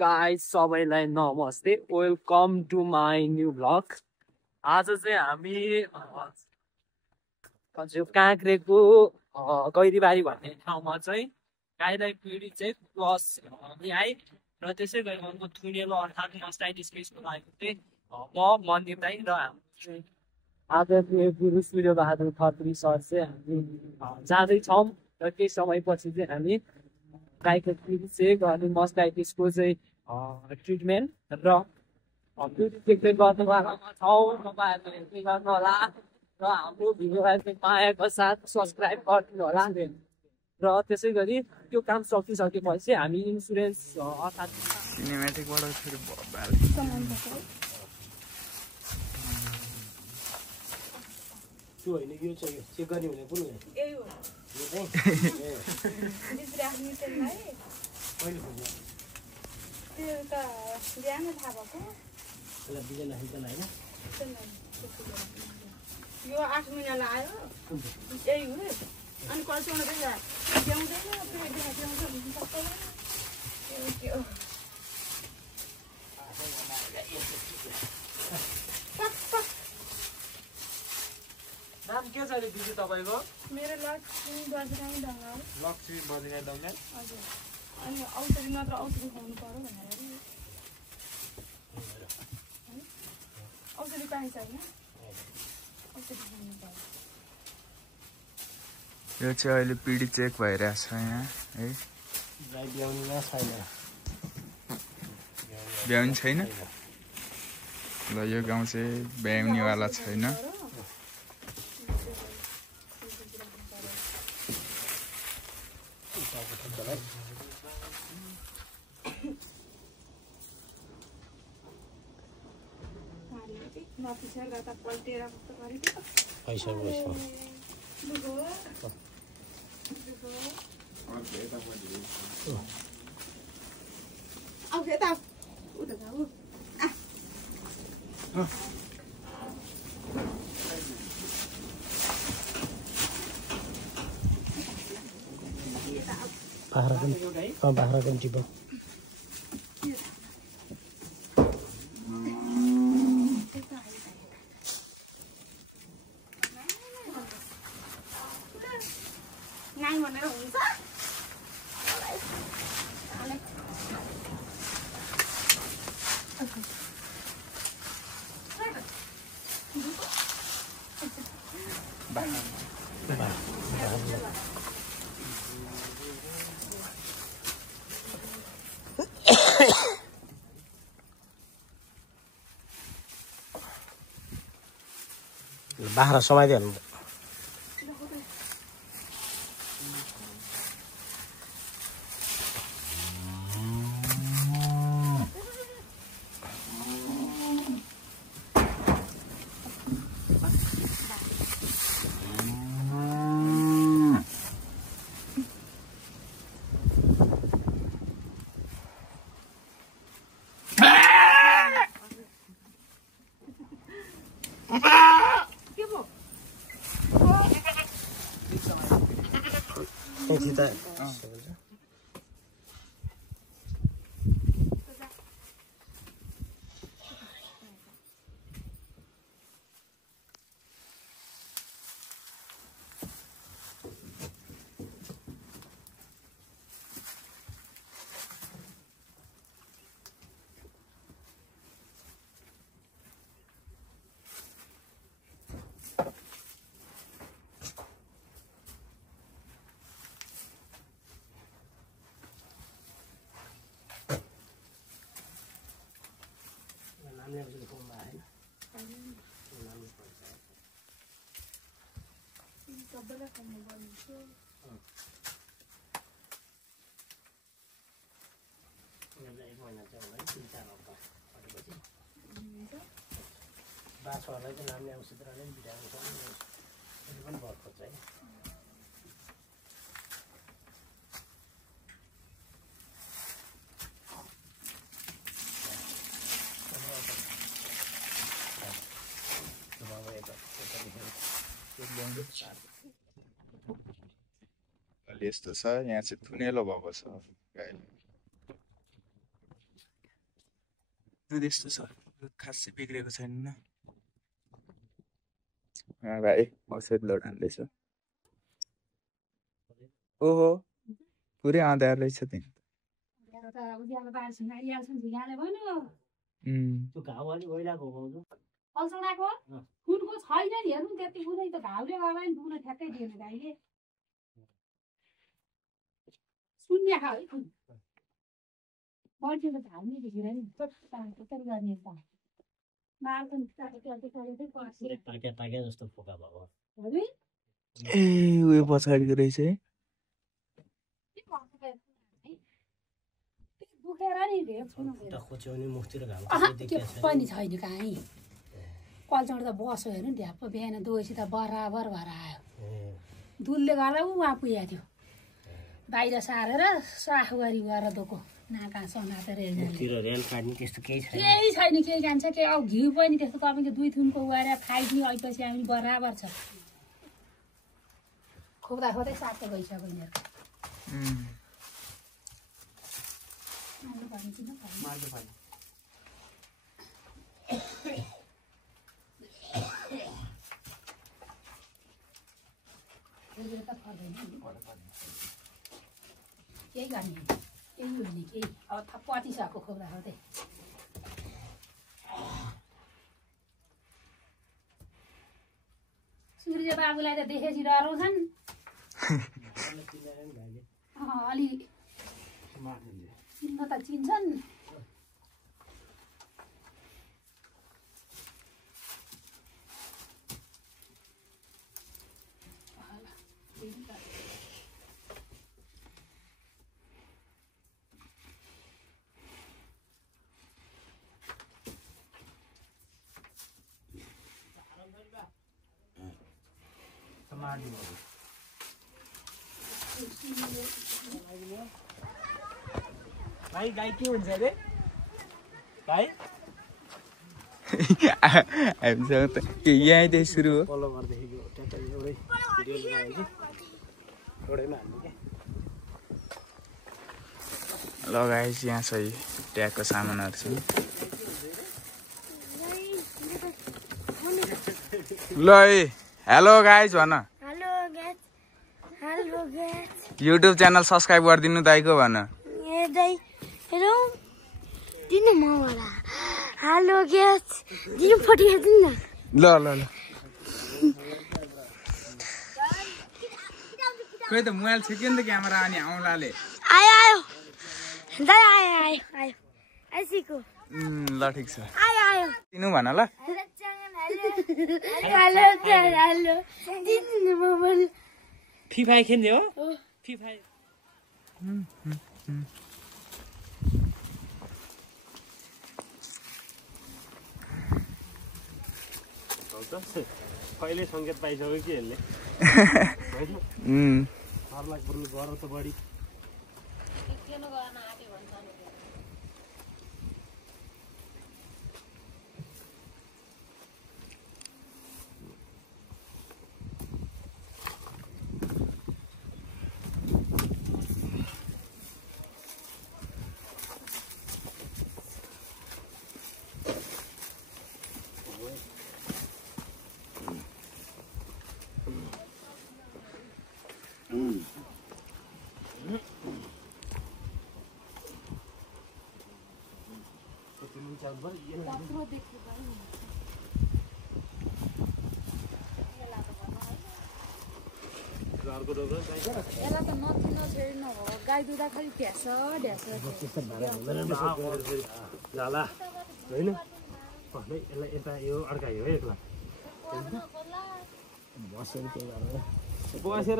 guys सबैलाई नमस्ते welcome to my new blog आज चाहिँ हामी काँक्रेको गैरीबारी भन्ने ठाउँमा चाहिँ गाईलाई पिडी चाहिँ प्लस ल्याइ र त्यसै गरी अर्को थुनेलो अर्थात् मस्टाइटिस केसको लागि चाहिँ म मन्दिर दाइ र हाम्रो आज गुरु सूर्यबहादुर खत्री सर चाहिँ हामी जाँदैछौँ र केही समयपछि चाहिँ हामी गाईको पिडी चाहिँ अनि मस्टाइटिसको चाहिँ ट्रिटमेन्ट र पिडी चाहिँ गर्नुवालामा छौँ तपाईँहरूले हेर्दै गर्नु होला र हाम्रो भिडियोलाई चाहिँ मायाको साथ सब्सक्राइब गरिदिनु होला र त्यसै गरी त्यो काम सकिसकेपछि हामी इन्सुरेन्स अर्थात् सिनेमेटिकबाट फेरि त्यो होइन यो चाहिँ चेक गर्ने भने कुन हो यही हो यो चाहिँ राख्ने त्यसलाई कहिले खोज्यो त्यो त बिहान थाहा भएको त्यसलाई बिजन राखिन्छ होइन यो 8 महिनालाई आयो यही हो अनि कतिवटा चाहिँ ल्याउँदैन फेरि ल्याउँछ नाम के छ अरे दिदी तपाईँको मेरो लक्ष्मी बजराङ ढङ्गाल लक्ष्मी बजिराई ढङ्गाल हजुर अनि औषधि मात्र औषधि खुवाउनु पर्यो भनेर औषधि पाइन्छ होइन औषधि खुवाउनु पर्यो यो चाहिँ अहिले पिडी चेक भइरहेछ यहाँ है गाई ब्याउनु छैन ब्याउनु छैन ल यो गाउँ चाहिँ ब्याउनेवाला छैन पैसा पैसा बाख्रा पनि टिप नाइ भनेर हुन्छ बाख्रा समाइदिइहाल्नु सबैलाई खानु पर्छ एक महिना चाहिँ होला 3-4 हप्ता अटेपछि बाछोहरूलाई चाहिँ नाम्ने औषधले भिटामिन पनि बहुत खोज्छ है यस्तो छ यहाँ चाहिँ थुनेलो भएको छ गाईले दुध यस्तो छ दुध खासै बिग्रेको छैन न भाइ औषध लडाउँदैछ ओहो पुरै आँधार रहेछ त्यहाँ त्यो घाउ अलि ओइलाको हो अलसडाको फुटको छैन नि हेर्नु त्यति कुनै त घाउले गर्दा नि दुन ठ्याक्कै दिएन गाईले शून्य खा है बढी त घाउ नै देखेर नि त्यसरी गर्ने त मार्छ नि ताके जस्तो फोका भएको ए उयो पछाडिको रहेछ है दुखेर नि खुट्टा खोच्याउने मुखतिर घाउ के पनि छैन काहीँ कल्चर त बस्यो हेर्नु ढ्याप्प बिहान दोसीत बराबर भएर आयो दुधले गर्दा ऊ वहाँ पुगेको थियो बाहिर सारेर साखुवारी गरेर दोको नाका समातेर केही छैन केही जान्छ के अब घिउ पनि त्यस्तो तपाईँको 2 थुनको उगाएर खाइदिने अहिलेपछि हामी बराबर छ खोप्दा खोज्दै सातो गइसक्यो यिनीहरूको केही गर्ने केही हुने केही अब पतिसक्यो खोप्दा खोज्दै सूर्य बाबुलाई त देखेपछि डराउँछन् अलि चिन्न त चिन्छन् भाइ गाई के हुन्छ अरे भाइ हामीसँग त यहीँदेखि सुरु हो पल्लो घरदेखिको ट्याक्कै एउटै भिडियो लगायो कि एउटैमा हाल्नु क्या लगाएपछि यहाँ सही ट्यागको सामानहरू छ ल हेलो गाइज भन युट्युब च्यानल सब्सक्राइब गरिदिनु दाइको भन हेलो ग्यास दिनु पठाइदिनु न ल ल ल खोइ त मोबाइल छुक्यो नि त क्यामेरा अनि आउलाले आयो आयो दाइ आयो आयो आयो आइसिको ल ठिक छ आयो आयो दिनु भन ल हेलो हेलो दिनु मोबाइल FIFA खेल्ने हो FIFA कहिले सङ्केत पाइसक्यो कि यसले सर्लाक बरु गर त बढी यसलाई त नचिन्न छैन हो गाई दुधा खालि ढ्यास ढ्यास जाला होइन यसलाई यता यो अड्कायो है यसलाई बसेर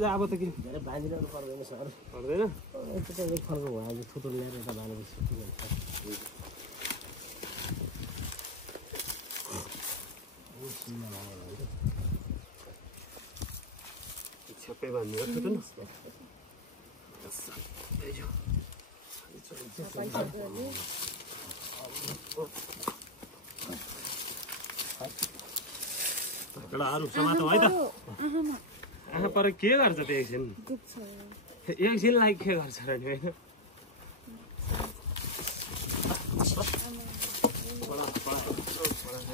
चाहिँ अब त के धेरै बाँधिरहनु पर्दैन सर पर्दैन यता एक फलको भयो छोटो ल्याएर यता बाँधेपछि सबै भन्ने हो छोटो न अरू समातो है त आँखा पर के गर्छ त एकछिनलाई के गर्छ र नि होइन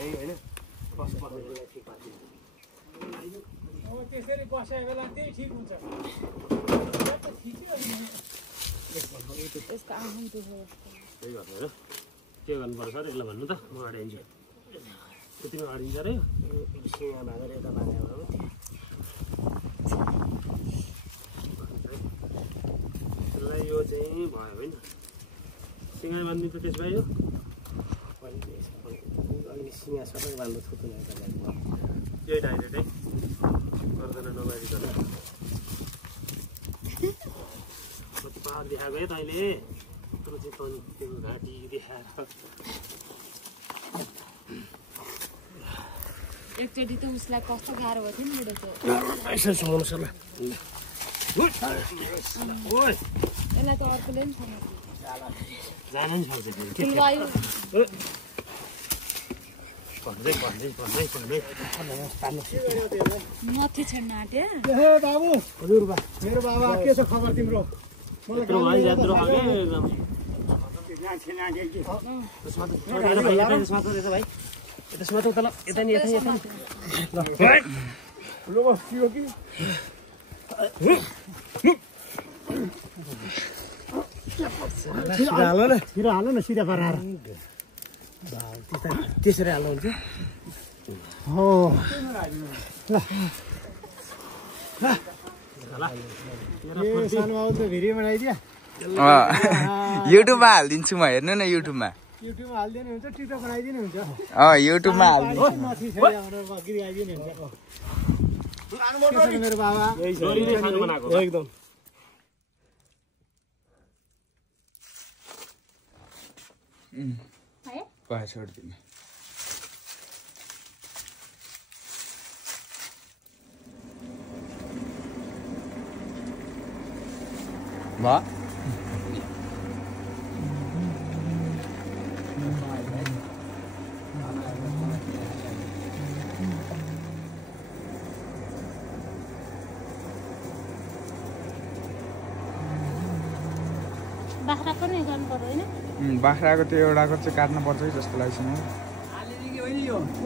चाहिँ होइन बस्नुपर्ने ठिक पार्छ अब त्यसरी बसेको बेला त्यही ठिक हुन्छ यसको आँखा दुख्यो त्यही गर्नु र के गर्नुपर्छ सर यसलाई भन्नु त म अडिन्छु त्यतिमा अडिन्छ रे सिँगा भागेर यता भागेर त्यसलाई यो चाहिँ भयो होइन सिँगा बाँध्ने त त्यसो भयो अनि सिँगा सबै बाँध्नु थुत्नु यही डाइरेक्ट है गर्दैन नबारिकन कति पावर देखाएको है तैँले तर चाहिँ त्यो घाँटी देखाएर एकचोटि त उसलाई कस्तो गाह्रो भयो थियो नि बुढोको यसो सुनाउनु सर यसलाई त अर्कोले पनि छैन जान नि सक्छ भन्दै मथि छेड्न आँट्यो बाबु हजुर बा मेरो बाबा के छ खबर तिम्रो मलाई त्यसमा त तल यता नि यता लो बस के कि छिरा हाल्नु न सिधा पारेर त्यसरी हाल्नु हुन्छ हो सानो बाबु त भिडियो बनाइदिया युट्युबमा हालिदिन्छु म हेर्नु न युट्युबमा हालिदिनु हुन्छ टिकटक बनाइदिनु हुन्छ युट्युबमा हालिदिन्छु मेरो बाबा एकदम छोडिदिनु भयो बाख्राको नै गर्नु पर्यो होइन बाख्राको त्यो एउटाको चाहिँ काट्नु पर्छ कि जस्तो लाग्छ नि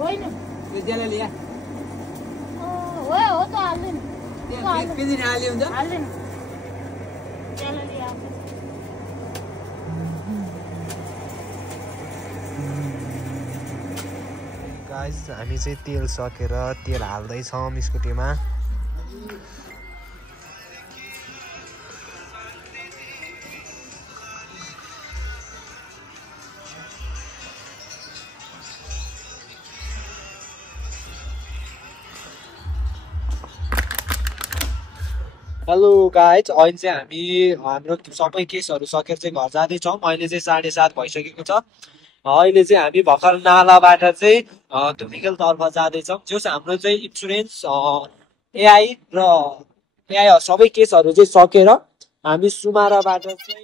होइन हो त हाल्दैन हाल्दैन गाइस हामी चाहिँ तेल सकेर तेल हाल्दैछौँ स्कुटीमा हेलो गाइज अहिले चाहिँ हामी हाम्रो सबै केसहरू सकेर चाहिँ घर जाँदैछौँ अहिले चाहिँ 7:30 भइसकेको छ अहिले चाहिँ हामी भर्खर नालाबाट चाहिँ धुमिखेलतर्फ जाँदैछौँ जस हाम्रो चाहिँ इन्सुरेन्स एआई र एआई सबै केसहरू चाहिँ सकेर हामी सुमाराबाट चाहिँ